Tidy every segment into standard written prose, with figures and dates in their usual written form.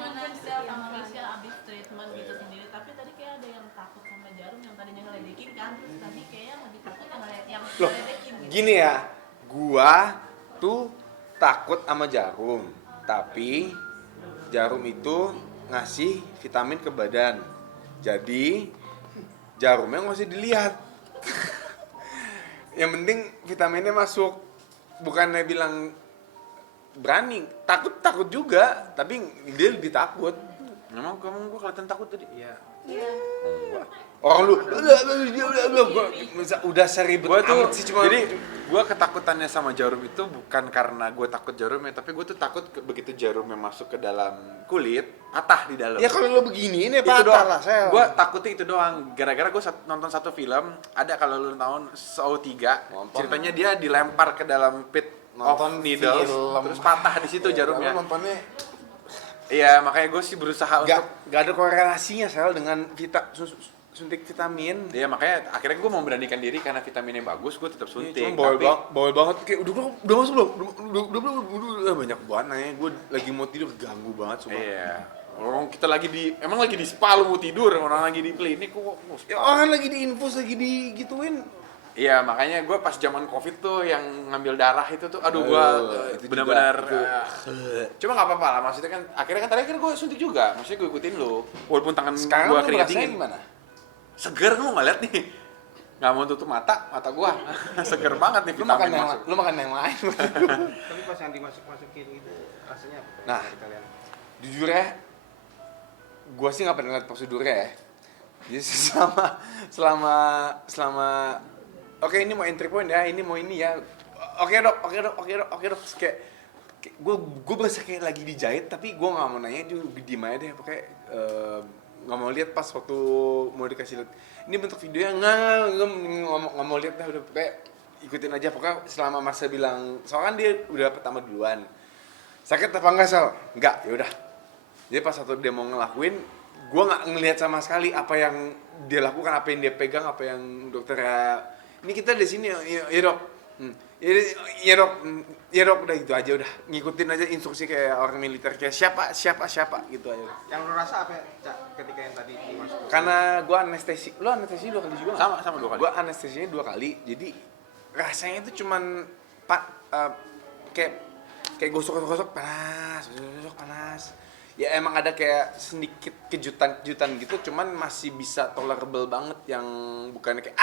gimana Michelle sama Michelle abis treatment gitu sendiri, tapi tadi kayak ada yang takut sama jarum yang tadinya ngeledekin kan, terus tadi kayak yang lebih takut yang Loh, ngeledekin gitu. gini ya, gua tuh takut sama jarum, tapi jarum itu ngasih vitamin ke badan. Jadi jarumnya nggak usah dilihat. Yang penting vitaminnya masuk. Bukannya bilang berani, takut juga, tapi dia lebih takut. Memang kamu gue kelihatan takut tadi. Iya. Orang lu udah seribet Gue tuh amat sih cuma. jadi gue ketakutannya sama jarum itu bukan karena gue takut jarumnya, tapi gue tuh takut begitu jarumnya masuk ke dalam kulit patah di dalam. Ya kalau lu begini ini Itu patah doang. lah saya. Gue takutnya itu doang. Gara-gara gue nonton satu film, ada kalau lu tahu Saw 3, Nonton. ceritanya dia dilempar ke dalam pit Nonton of needles, film. terus patah di situ jarumnya. Lu nontonnya Iya, makanya gue sih berusaha untuk gak ada korelasinya sel dengan suntik vitamin. Iya, makanya akhirnya gue memberanikan diri karena vitaminnya bagus, gue tetap suntik. Cuma bawel banget kayak udah masuk belum? Udah banyak banget nanya. Gue lagi mau tidur ganggu banget sumpah. Iya. Orang kita emang lagi di spa lu mau tidur, orang lagi di klinik kok mau Ya spa. orang lagi diinfus lagi digituin. Iya, makanya gue pas zaman Covid tuh yang ngambil darah itu tuh, aduh gue itu benar-benar juga, cuma nggak apa-apa lah, maksudnya kan akhirnya terakhir gue suntik juga, maksudnya gue ikutin lu, walaupun tangan Sekarang gue lu keringat ngerasain dingin. gimana? Seger, lu nggak lihat nih, nggak mau tutup mata gue, seger banget nih Lu makan vitamin yang masuk. lu makan yang lain. Tapi pas yang dimasukin itu rasanya apa? Nah. Dari kalian? Jujur ya, gue sih nggak pernah lihat prosedurnya ya. Jadi selama oke ini mau entry point ya, ini mau ini ya. Oke dok. Kayak gue berasa kayak lagi dijahit, tapi gue nggak mau nanya, itu diem aja deh. Pokoknya nggak mau lihat pas waktu mau dikasih lihat. Ini bentuk videonya nggak mau lihat dah, udah kayak ikutin aja. Pokoknya selama Marcel bilang, soalnya kan dia udah pertama duluan. Sakit apa enggak Sal? Enggak, ya udah. Jadi pas waktu dia mau ngelakuin, gue nggak ngelihat sama sekali apa yang dia lakukan, apa yang dia pegang, apa yang dokternya. Ini kita di sini, ya dok. Ya dok, udah gitu aja udah. Ngikutin aja instruksi kayak orang militer, kayak siapa gitu aja. Yang lu rasa apa ya, Cak, ketika yang tadi dimasukin? Karena gue anestesi, lo anestesi 2 kali juga nggak? Sama 2 kali. Gue anestesinya 2 kali, jadi rasanya itu cuman kayak gosok panas. Ya emang ada kayak sedikit kejutan gitu, cuman masih bisa tolerable banget, yang bukannya kayak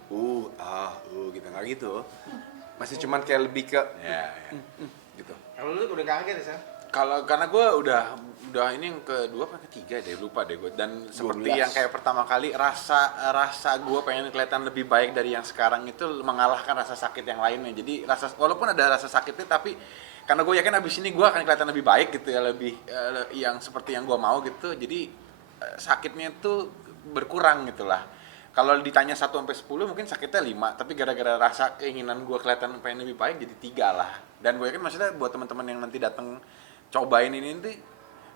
gitu, nggak gitu. Masih cuman kayak lebih ke Ya. gitu. Kalau lu udah kaget ya, Sal? Karena gue udah ini yang kedua apa ketiga deh, lupa deh gue. Dan seperti 12. yang kayak pertama kali, rasa gue pengen kelihatan lebih baik dari yang sekarang itu mengalahkan rasa sakit yang lainnya. Jadi walaupun ada rasa sakitnya, tapi karena gue yakin abis ini gue akan kelihatan lebih baik gitu ya, lebih yang seperti yang gue mau gitu. Jadi sakitnya itu berkurang gitulah. Kalau ditanya 1-10 mungkin sakitnya 5, tapi gara-gara rasa keinginan gue kelihatan pengen lebih baik jadi 3 lah. Dan gue yakin maksudnya buat teman-teman yang nanti datang cobain ini nanti,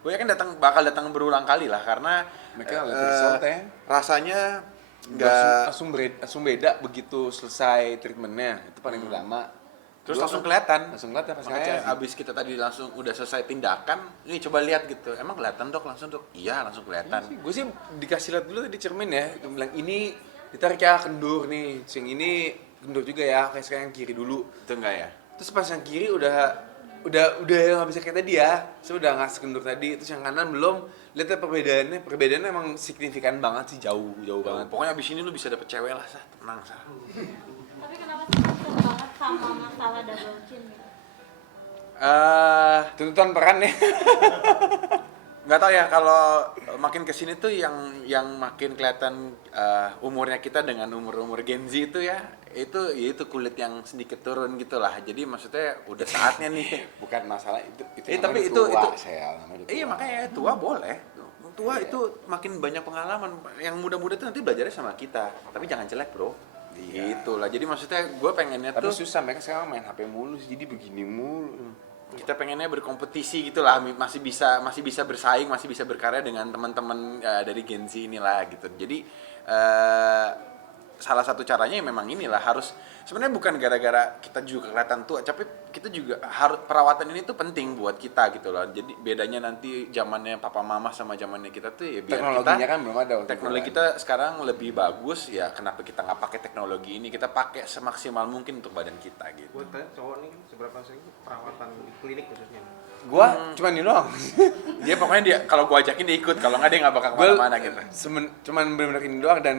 gue yakin bakal datang berulang kali lah, karena Mereka lihat resultnya. rasanya nggak langsung beda begitu selesai treatmentnya, itu paling lama. terus Gua langsung kan- kelihatan. langsung kelihatan pas Makanya ngaca. abis kita tadi langsung udah selesai tindakan, nih coba lihat gitu, emang kelihatan dok, langsung dok, iya langsung kelihatan. Gue sih dikasih lihat dulu tadi cermin ya, dia bilang ini ditarik ya kendur nih, yang ini kendur juga ya, kayak sekarang yang kiri dulu. Itu enggak ya? Terus pas yang kiri udah nggak bisa kayak tadi ya, saya udah nggak sekendur tadi. Terus yang kanan belum. Lihat ya perbedaannya emang signifikan banget sih, jauh banget. Pokoknya abis ini lu bisa dapet cewek lah, Sah. Tenang, Sah. Tapi kenapa sih concern banget sama masalah double chin gitu? Tuntutan peran ya. Nggak tahu ya, kalau makin kesini tuh yang makin kelihatan umurnya kita dengan umur Gen Z itu ya itu kulit yang sedikit turun gitulah. Jadi maksudnya udah saatnya nih. Bukan masalah itu Tapi namanya itu saya namanya iya, tua. makanya tua boleh. Tua itu makin banyak pengalaman. Yang muda-muda tuh nanti belajarnya sama kita. Tapi jangan jelek, bro. Iya. Gitulah. Jadi maksudnya gue pengennya Tapi tuh susah, mereka sekarang main HP mulu sih, jadi begini mulu. kita pengennya berkompetisi gitulah, masih bisa bersaing, masih bisa berkarya dengan teman-teman dari Gen Z inilah gitu. Jadi salah satu caranya ya memang inilah, harus sebenarnya bukan gara-gara kita juga kelihatan tua, tapi kita juga harus perawatan ini tuh penting buat kita gitu loh. Jadi bedanya nanti zamannya papa mama sama zamannya kita tuh ya biar Teknologinya kita kan belum ada waktu teknologi itu kita sekarang lebih bagus ya, kenapa kita nggak pakai teknologi ini, kita pakai semaksimal mungkin untuk badan kita gitu. Buat tanya cowok nih seberapa sering perawatan di klinik khususnya? Gua cuma ini doang. Dia pokoknya dia kalau gua ajakin dia ikut, kalau nggak dia nggak bakal kemana-mana gitu. Cuman bener-bener ini doang, dan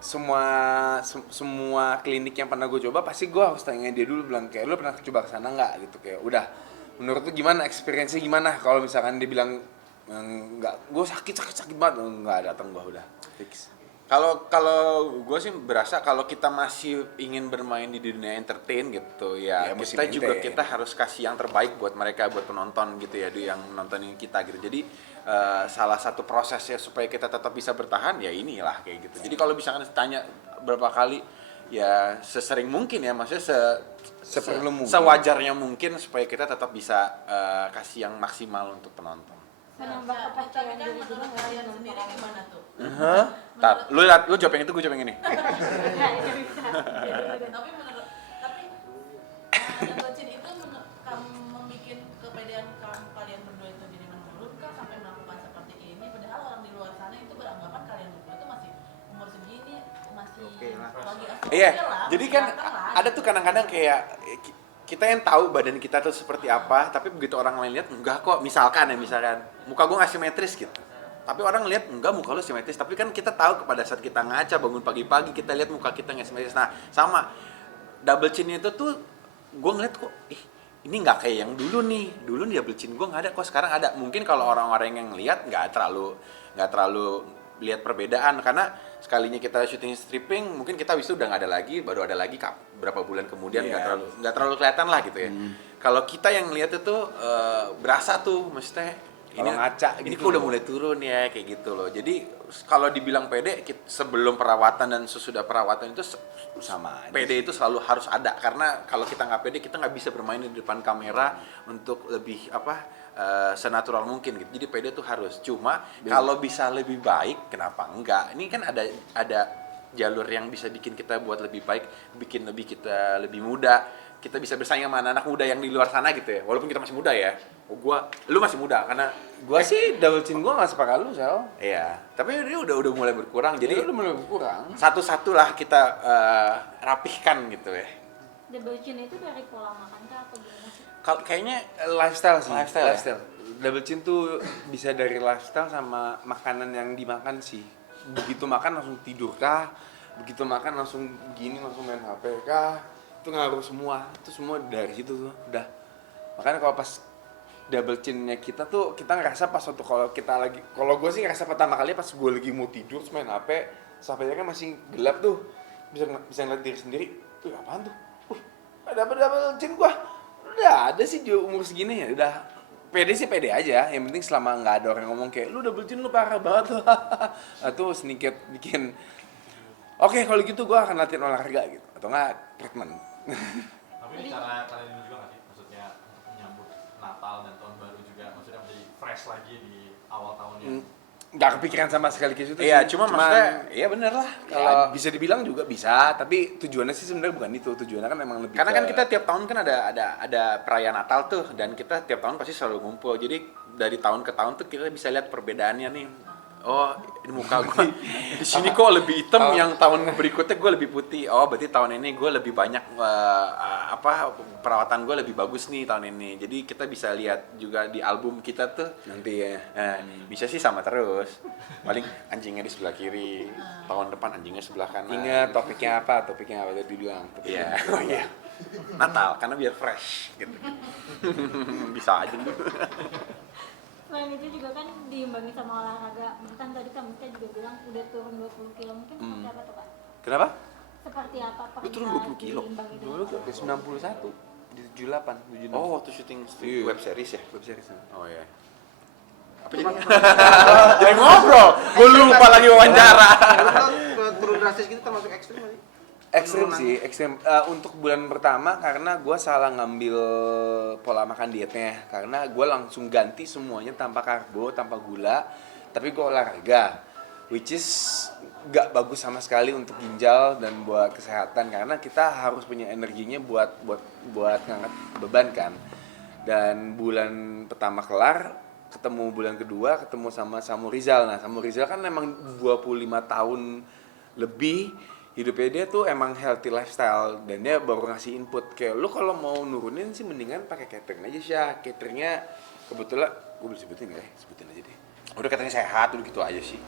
semua klinik yang pernah gue coba pasti gue harus tanya dia dulu, bilang kayak lu pernah coba kesana nggak gitu, kayak udah menurut lu gimana, experience-nya gimana. Kalau misalkan dia bilang nggak, gue sakit banget, nggak datang gue, udah fix. Kalau gue sih berasa kalau kita masih ingin bermain di dunia entertain gitu ya, Ya, mesti kita juga maintain. kita harus kasih yang terbaik buat mereka, buat penonton gitu ya, yang nontonin kita gitu. Jadi salah satu prosesnya supaya kita tetap bisa bertahan ya inilah kayak gitu. Jadi kalau misalkan tanya berapa kali ya sesering mungkin ya, maksudnya Seperlu mungkin. sewajarnya mungkin supaya kita tetap bisa kasih yang maksimal untuk penonton. Menambah Tapi kepercayaan kan diri juga menurut nggak sih kalian dengan sendiri perawatan? gimana tuh? Tar, lu jawab yang itu, gue jawab yang ini. Nggak, itu bisa. Tapi menurut double chin itu kamu membuat kepedean kalian berdua itu jadi menurun kah sampai melakukan seperti ini, padahal orang di luar sana itu beranggapan kalian berdua itu masih umur segini masih Oke lah. lagi Iya, oke lah, jadi masih kan ganteng lah, ada gitu. tuh kadang-kadang kayak kita yang tahu badan kita tuh seperti apa, tapi begitu orang lain lihat enggak kok, misalkan muka gue nggak simetris gitu, tapi orang lihat enggak muka lu simetris, tapi kan kita tahu pada saat kita ngaca bangun pagi-pagi kita lihat muka kita nggak simetris. Nah sama double chin itu tuh gue ngeliat kok ini nggak kayak yang dulu nih double chin gue nggak ada kok, sekarang ada. Mungkin kalau orang-orang yang lihat nggak terlalu lihat perbedaan, karena sekalinya kita syuting stripping mungkin kita habis itu udah nggak ada lagi, baru ada lagi berapa bulan kemudian, nggak terlalu kelihatan lah gitu ya. Kalau kita yang lihat itu berasa tuh, maksudnya Kalau ngaca ini gitu kok udah loh. mulai turun ya kayak gitu loh. Jadi kalau dibilang pede sebelum perawatan dan sesudah perawatan itu Sama aja pede itu selalu harus ada, karena kalau kita nggak pede kita nggak bisa bermain di depan kamera untuk lebih senatural mungkin gitu. Jadi pede tuh harus. Cuma kalau bisa lebih baik kenapa enggak? Ini kan ada jalur yang bisa bikin kita buat lebih baik, bikin kita lebih muda. Kita bisa bersaing sama anak muda yang di luar sana gitu ya. Walaupun kita masih muda ya. Lu masih muda karena Gua sih double chin gua nggak sepakat lu, Sel. iya, tapi dia udah mulai berkurang. Jadi Jadi udah mulai berkurang. satu-satu lah kita rapihkan gitu ya. Double chin itu dari pola makan kah atau gimana sih? Kalau kayaknya Lifestyle sih. Lifestyle ya? Double chin tuh bisa dari lifestyle sama makanan yang dimakan sih. Begitu makan langsung tidur kah? Begitu makan langsung gini, langsung main HP kah? Itu ngaruh semua. Itu semua dari situ tuh. Udah. Makanya kalau pas double chinnya kita tuh, kita ngerasa pas waktu kalau gue sih ngerasa pertama kali pas gue lagi mau tidur terus main HP, HP-nya kan masih gelap tuh, bisa ngeliat diri sendiri. Tuh apaan tuh? Ada apa double chin gua? Udah ada sih di umur segini ya, udah pede sih pede aja. Yang penting selama nggak ada orang ngomong kayak lu double chin lu parah banget tuh. Atau sedikit bikin oke, kalau gitu gua akan latihan olahraga gitu atau nggak treatment. Tapi ini cara kalian ini juga nggak sih? Maksudnya untuk menyambut Natal dan Tahun Baru juga, maksudnya menjadi fresh lagi di awal tahunnya. Nggak kepikiran sama sekali ke situ iya, sih. cuma maksudnya iya bener lah. Kalau bisa dibilang juga bisa, tapi tujuannya sih sebenarnya bukan itu. Tujuannya kan emang lebih Karena kan ke- kita tiap tahun kan ada perayaan Natal tuh, dan kita tiap tahun pasti selalu ngumpul. Jadi dari tahun ke tahun tuh kita bisa lihat perbedaannya nih. Oh, ini muka gue di sini kok lebih hitam, yang tahun berikutnya gue lebih putih. Oh, berarti tahun ini gue lebih banyak perawatan gue lebih bagus nih tahun ini. Jadi kita bisa lihat juga di album kita tuh. nanti ya. Bisa sih sama terus. Paling anjingnya di sebelah kiri, tahun depan anjingnya sebelah kanan. Ingat topiknya apa? Topiknya apa tadi bilang? Iya, oh iya. Natal karena biar fresh gitu. Bisa aja lu. Selain itu juga kan diimbangi sama olahraga. Bahkan tadi kamu juga bilang udah turun 20 kilo. Mungkin seperti apa tuh Kak? Kenapa? Seperti apa Lu turun 20 kilo? diimbangi dengan Dulu ke 91 di 78, 76. Oh, waktu syuting Iya. web series ya? web series. Oh iya. Apa jadi? Jadi ngobrol. Gue lupa lagi wawancara. Kalau turun drastis gitu termasuk ekstrim nggak sih? Ekstrim sih, ekstrim. Untuk bulan pertama karena gue salah ngambil pola makan dietnya, karena gue langsung ganti semuanya tanpa karbo, tanpa gula, tapi gue olahraga. which is gak bagus sama sekali untuk ginjal dan buat kesehatan karena kita harus punya energinya buat ngangkat beban kan. Dan bulan pertama kelar, ketemu bulan kedua ketemu sama Samu Rizal. Nah, Samu Rizal kan emang 25 tahun lebih hidupnya dia tuh emang healthy lifestyle dan dia baru ngasih input kayak lu kalau mau nurunin sih mendingan pakai catering aja sih. Cateringnya kebetulan gue boleh sebutin nggak ya? Sebutin aja deh. Udah katanya sehat, udah gitu aja sih.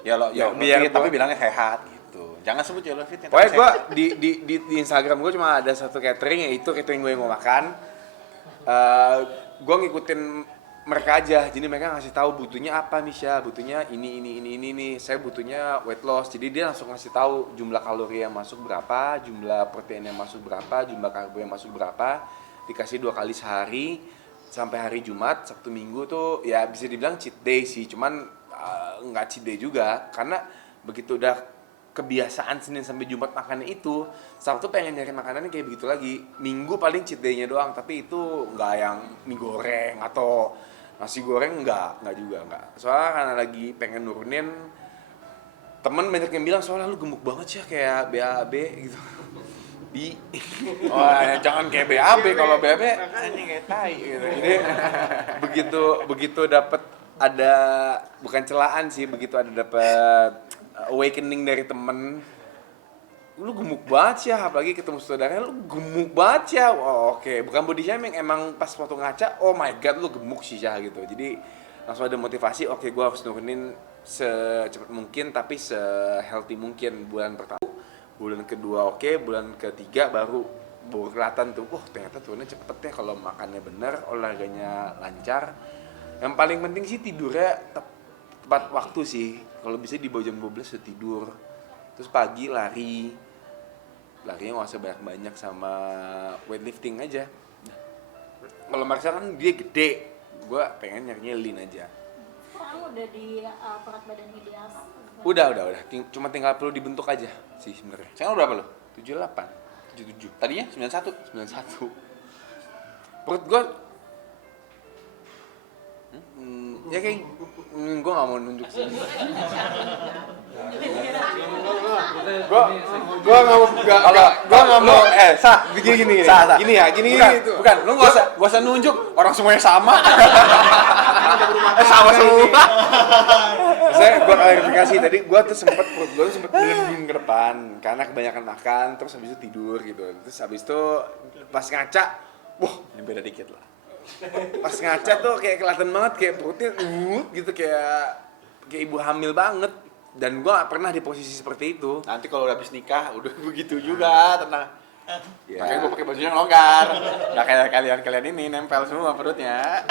Ya lo, Ya, ya biar fit, tapi gua- bilangnya sehat gitu. Jangan sebut ya lo fit. Pokoknya gue di Instagram gue cuma ada satu catering, yaitu catering gue yang mau makan. Gue ngikutin mereka aja, jadi mereka ngasih tahu butuhnya apa nih Syah, butuhnya ini nih, saya butuhnya weight loss. Jadi dia langsung ngasih tahu jumlah kalori yang masuk berapa, jumlah protein yang masuk berapa, jumlah karbo yang masuk berapa. Dikasih 2 kali sehari sampai hari Jumat, Sabtu Minggu tuh ya bisa dibilang cheat day sih, cuman nggak cheat day juga karena begitu udah kebiasaan Senin sampai Jumat makannya itu, Sabtu pengen nyari makanannya kayak begitu lagi. Minggu paling cheat day-nya doang, tapi itu nggak yang mie goreng atau nasi goreng, nggak juga nggak. Soalnya karena lagi pengen nurunin, temen banyak yang bilang soalnya lu gemuk banget sih kayak BAB gitu. Wah, jangan kayak BAB, kalau BAB anjing kayak tai gitu. Jadi begitu dapat ada bukan celaan sih, begitu ada dapat awakening dari temen, lu gemuk banget sih, apalagi ketemu saudaranya lu gemuk banget ya. Oh, oke, bukan body shaming, emang pas foto ngaca, oh my god lu gemuk sih ya gitu. Jadi langsung ada motivasi, oke gua harus nurunin secepat mungkin tapi se-healthy mungkin. Bulan pertama, bulan kedua oke, bulan ketiga baru kelihatan tuh, ternyata turunnya cepet ya kalau makannya bener, olahraganya lancar. Yang paling penting sih tidurnya tepat waktu sih. Kalau bisa di bawah jam 12 sudah tidur. Terus pagi larinya nggak usah banyak-banyak sama weightlifting aja. Kalau Marcel kan dia gede, gue pengen nyarinya lean aja. Sekarang udah di berat badan ideal. Udah. Cuma tinggal perlu dibentuk aja sih sebenarnya. Sekarang berapa lo? 78, 77, Tadinya 91. 91. Perut gue ya kayak gue nggak mau nunjuk sih. Gue nggak mau gini Sa. gini itu. Bukan, lu gak usah nunjuk, orang semuanya sama. Sama semua. Saya gue klarifikasi tadi, gue tuh sempet berlindung ke depan karena kebanyakan makan, terus habis itu tidur gitu. Terus habis itu pas ngaca, wah Ini beda dikit lah. pas ngaca tuh kayak kelihatan banget kayak perutnya gitu, kayak ibu hamil banget. Dan gue gak pernah di posisi seperti itu. Nanti kalau udah habis nikah, udah begitu juga, tenang. Ya. Makanya gue pakai baju yang longgar. Gak kayak kalian ini nempel semua perutnya.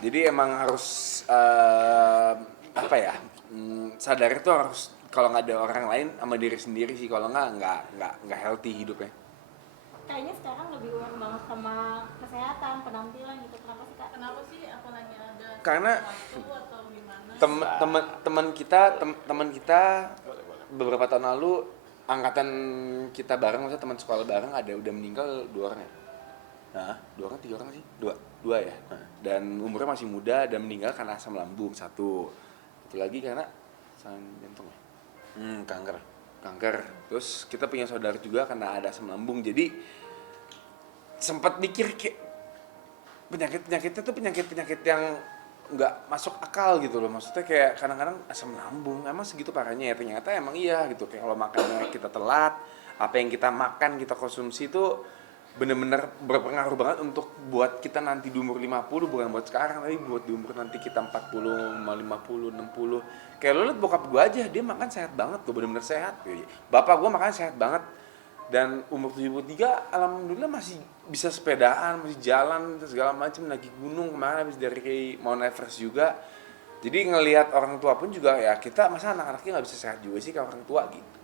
Jadi emang harus sadar itu harus, kalau nggak ada orang lain sama diri sendiri sih, kalau nggak healthy hidupnya. Kayaknya sekarang lebih aware banget sama kesehatan, penampilan gitu. Kenapa sih Kak? Kenapa sih? Apa lagi ada Karena sesuatu atau gimana? teman kita beberapa tahun lalu, angkatan kita bareng, maksudnya teman sekolah bareng, ada udah meninggal 2 orang ya. Nah, 2 orang 3 orang sih? 2 ya. Dan umurnya masih muda dan meninggal karena asam lambung satu lagi karena serangan jantung ya. Kanker. Terus kita punya saudara juga karena ada asam lambung. Jadi sempat mikir kayak penyakitnya tuh penyakit yang nggak masuk akal gitu loh. Maksudnya kayak kadang-kadang asam lambung emang segitu parahnya ya. Ternyata emang iya gitu. Kayak kalau makannya kita telat, apa yang kita makan, kita konsumsi itu bener-bener berpengaruh banget untuk buat kita nanti di umur 50, bukan buat sekarang, tapi buat di umur nanti kita 40, 50, 60. Kayak lo liat bokap gue aja, dia makan sehat banget tuh, bener-bener sehat. Bapak gue makan sehat banget. Dan umur 73, alhamdulillah masih bisa sepedaan, masih jalan, segala macam, lagi gunung, kemarin habis dari Mount Everest juga. Jadi ngelihat orang tua pun juga ya, kita masa anak-anaknya nggak bisa sehat juga sih kayak orang tua gitu.